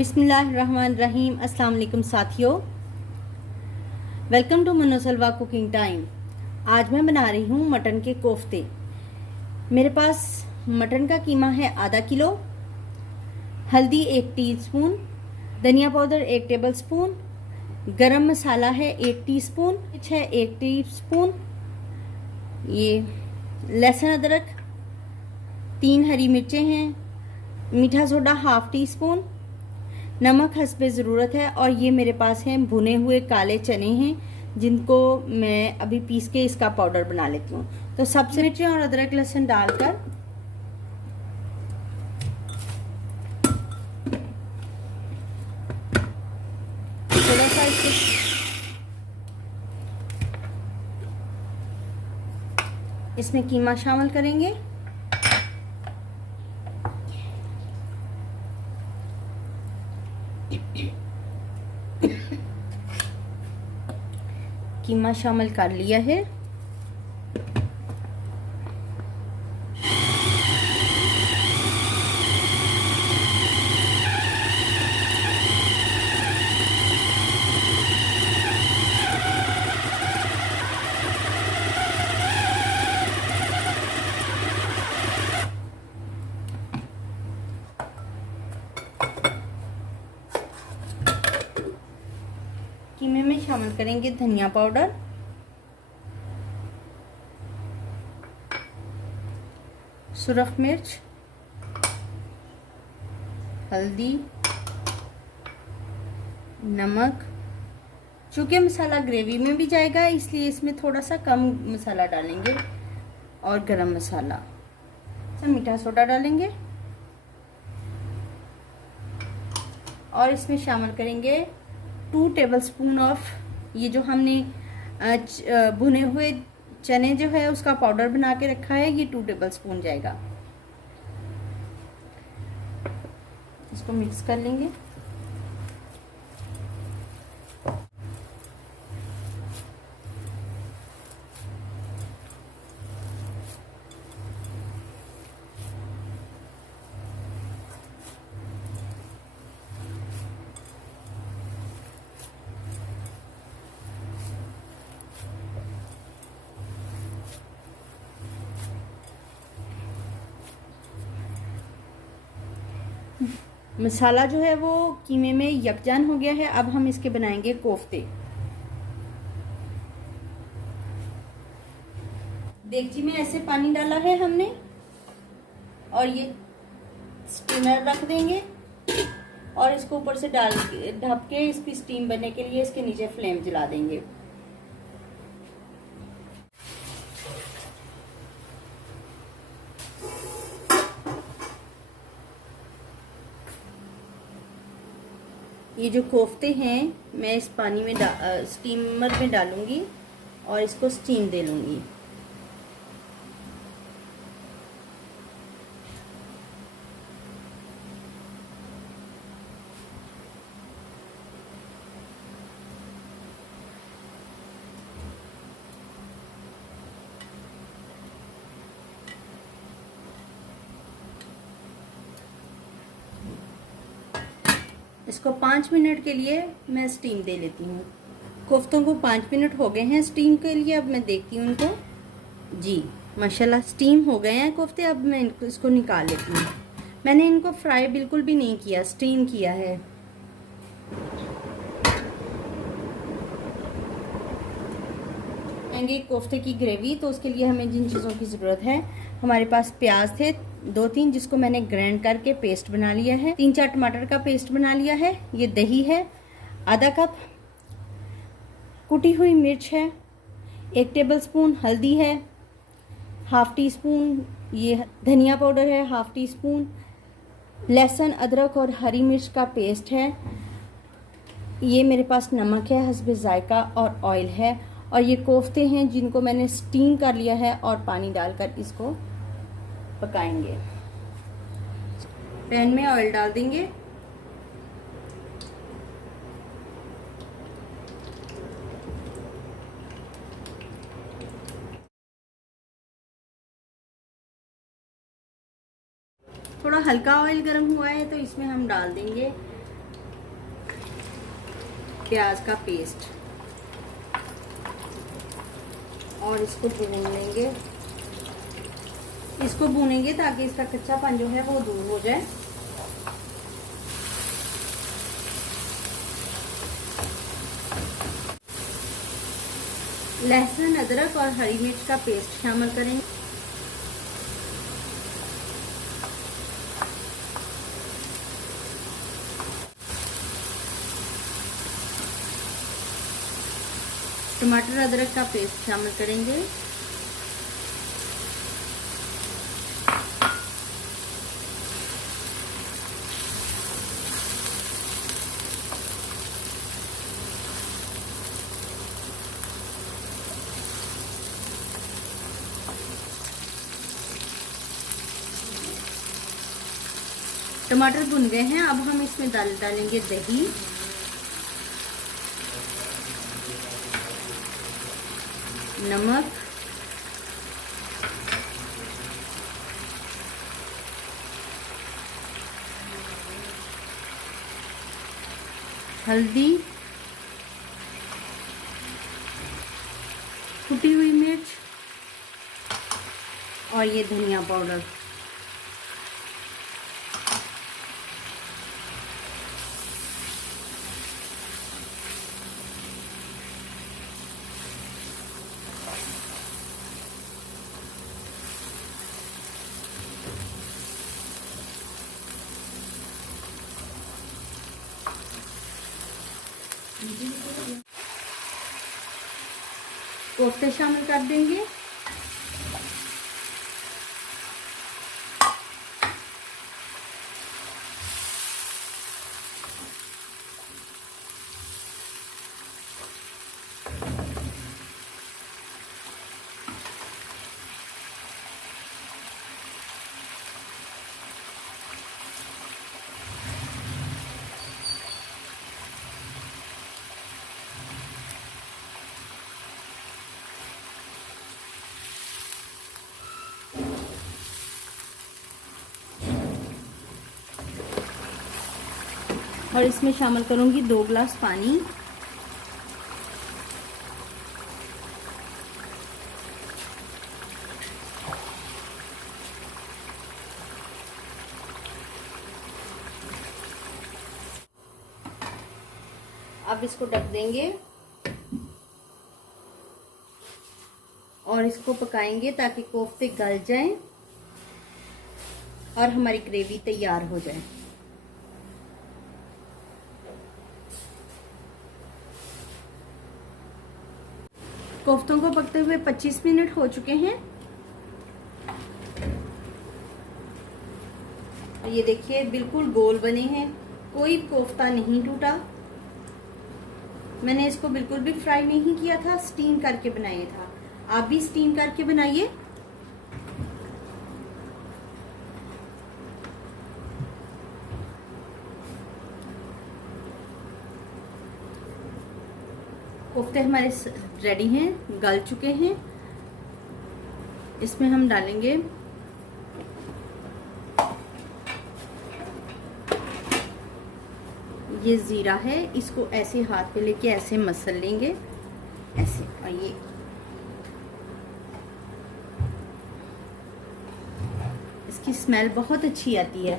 बिस्मिल्लाहिर्रहमानिर्रहीम। अस्सलाम वालेकुम साथियों, वेलकम टू मनोसलवा कुकिंग टाइम। आज मैं बना रही हूँ मटन के कोफ्ते। मेरे पास मटन का कीमा है आधा किलो, हल्दी 1 टीस्पून, धनिया पाउडर 1 टेबलस्पून, गरम मसाला है 1 टीस्पून, मिर्च है 1 टीस्पून, ये लहसुन अदरक 3 हरी मिर्चें हैं, मीठा सोडा हाफ टी स्पून, नमक हस्बे ज़रूरत है। और ये मेरे पास हैं भुने हुए काले चने हैं जिनको मैं अभी पीस के इसका पाउडर बना लेती हूँ। तो सबसे मिर्चें और अदरक लहसुन डालकर थोड़ा सा इसमें कीमा शामिल करेंगे। कीमा शामिल कर लिया है। कीमे में शामिल करेंगे धनिया पाउडर, सुरख मिर्च, हल्दी, नमक। चूँकि मसाला ग्रेवी में भी जाएगा इसलिए इसमें थोड़ा सा कम मसाला डालेंगे, और गरम मसाला, मीठा सोडा डालेंगे, और इसमें शामिल करेंगे 2 टेबलस्पून ऑफ ये जो हमने भुने हुए चने जो है उसका पाउडर बना के रखा है, ये 2 टेबलस्पून जाएगा। इसको मिक्स कर लेंगे। मसाला जो है वो कीमे में यकजान हो गया है। अब हम इसके बनाएंगे कोफ्ते। देगची में ऐसे पानी डाला है हमने, और ये स्टीमर रख देंगे और इसको ऊपर से डाल के ढक के इसकी स्टीम बनने के लिए इसके नीचे फ्लेम जला देंगे। ये जो कोफ्ते हैं मैं इस पानी में स्टीमर में डालूंगी और इसको स्टीम दे लूंगी। इसको 5 मिनट के लिए मैं स्टीम दे लेती हूँ। कोफ्तों को 5 मिनट हो गए हैं स्टीम के लिए। अब मैं देखती हूँ इनको। जी माशाल्लाह स्टीम हो गए हैं कोफ्ते। अब मैं इसको निकाल लेती हूँ। मैंने इनको फ्राई बिल्कुल भी नहीं किया, स्टीम किया है। कोफ्ते की ग्रेवी, तो उसके लिए हमें जिन चीज़ों की ज़रूरत है, हमारे पास प्याज थे 2-3 जिसको मैंने ग्राइंड करके पेस्ट बना लिया है, 3-4 टमाटर का पेस्ट बना लिया है, ये दही है आधा कप, कुटी हुई मिर्च है 1 टेबलस्पून, हल्दी है हाफ टी स्पून, ये धनिया पाउडर है हाफ टी स्पून, लहसुन अदरक और हरी मिर्च का पेस्ट है, ये मेरे पास नमक है हस्बे जायका, और ऑयल है। और ये कोफ्ते हैं जिनको मैंने स्टीम कर लिया है और पानी डालकर इसको पकाएंगे। पैन में ऑयल डाल देंगे, थोड़ा हल्का ऑयल गर्म हुआ है तो इसमें हम डाल देंगे प्याज का पेस्ट और इसको भून लेंगे। इसको भूनेंगे ताकि इसका कच्चापन जो है वो दूर हो जाए। लहसुन, अदरक और हरी मिर्च का पेस्ट शामिल करेंगे। टमाटर, अदरक का पेस्ट शामिल करेंगे। टमाटर भुन गए हैं। अब हम इसमें डालेंगे दही, नमक, हल्दी, कुटी हुई मिर्च और ये धनिया पाउडर। कोफ्ते शामिल कर देंगे। और इसमें शामिल करूंगी 2 गिलास पानी। अब इसको ढक देंगे और इसको पकाएंगे ताकि कोफ्ते गल जाएं और हमारी ग्रेवी तैयार हो जाए। कोफ्तों को पकते हुए 25 मिनट हो चुके हैं। ये देखिए बिल्कुल गोल बने हैं, कोई कोफ्ता नहीं टूटा। मैंने इसको बिल्कुल भी फ्राई नहीं किया था, स्टीम करके बनाया था। आप भी स्टीम करके बनाइए। कोफ्ते हमारे रेडी हैं, गल चुके हैं। इसमें हम डालेंगे ये जीरा है, इसको ऐसे हाथ पे लेके ऐसे मसल लेंगे ऐसे, और ये इसकी स्मेल बहुत अच्छी आती है।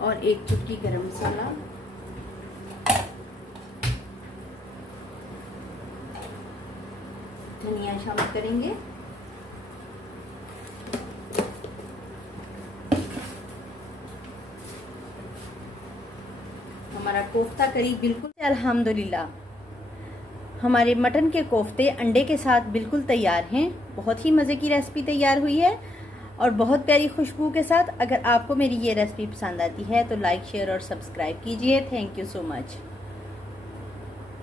और 1 चुटकी गरम मसाला, धनिया शामिल करेंगे। हमारा कोफ्ता करी बिल्कुल अल्हम्दुलिल्लाह, हमारे मटन के कोफ्ते अंडे के साथ बिल्कुल तैयार हैं। बहुत ही मज़े की रेसिपी तैयार हुई है और बहुत प्यारी खुशबू के साथ। अगर आपको मेरी ये रेसिपी पसंद आती है तो लाइक, शेयर और सब्सक्राइब कीजिए। Thank you so much.